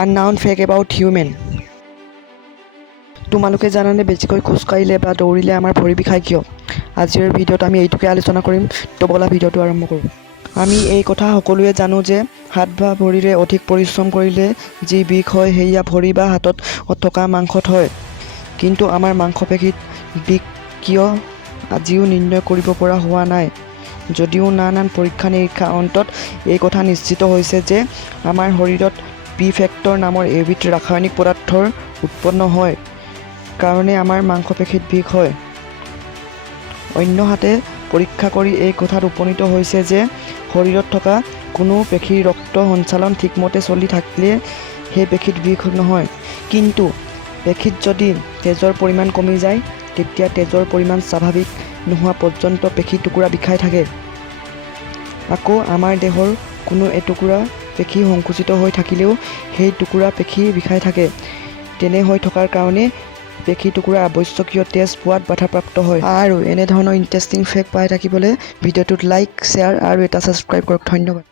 unknown fact about human. তোমালোকে জানানে বেছিকৈ খোজকাঢ়িলে বা দৌৰিলে আমাৰ ভৰি বিষায় কিয়? আজিৰ ভিডিঅ'ত আমি এইটোকে আলোচনা কৰিম। তো ব'লা ভিডিঅ'টো আৰম্ভ কৰোঁ। আমি এই কথা সকলোৱে জানো যে হাত বা ভৰিৰে অধিক পৰিশ্ৰম কৰিলে যি বিষ হয় সেয়া ভৰি বা হাতত থকা মাংসত হয়। কিন্তু আমাৰ মাংসপেশীত বিষ কিয় আজিও নিৰ্ণয় কৰিব পৰা হোৱা নাই। যদিও নানান পৰীক্ষা নিৰীক্ষা অন্তত এই কথা নিশ্চিত হৈছে যে আমাৰ শৰীৰত পি ফেক্টৰ নামৰ এবিধ ৰাসায়নিক পদাৰ্থৰ উৎপন্ন হয় কাৰণে আমাৰ মাংসপেশীত বিষ হয়। অন্যহাতে পৰীক্ষা কৰি এই কথাত উপনীত হৈছে যে শৰীৰত থকা কোনো পেশীৰ ৰক্ত সঞ্চালন ঠিকমতে চলি থাকিলে সেই পেশীত বিষ নহয়। কিন্তু পেশীত যদি তেজৰ পৰিমাণ কমি যায় তেতিয়া তেজৰ পৰিমাণ স্বাভাৱিক নোহোৱা পৰ্যন্ত পেশী টুকুৰা বিষাই থাকে। আকৌ আমাৰ দেহৰ কোনো এটুকুৰা পেশী সংকুচিত হৈ থাকিলেও সেই টুকুৰা পেশী বিষাই থাকে। তেনে হৈ থকাৰ কাৰণে পেশী টুকুৰা আৱশ্যকীয় তেজ পোৱাত বাধাপ্ৰাপ্ত হয়। আৰু এনেধৰণৰ ইণ্টাৰেষ্টিং ফেক্ট পাই থাকিবলৈ ভিডিঅ'টোত লাইক, শ্বেয়াৰ আৰু এটা ছাবস্ক্ৰাইব কৰক। ধন্যবাদ।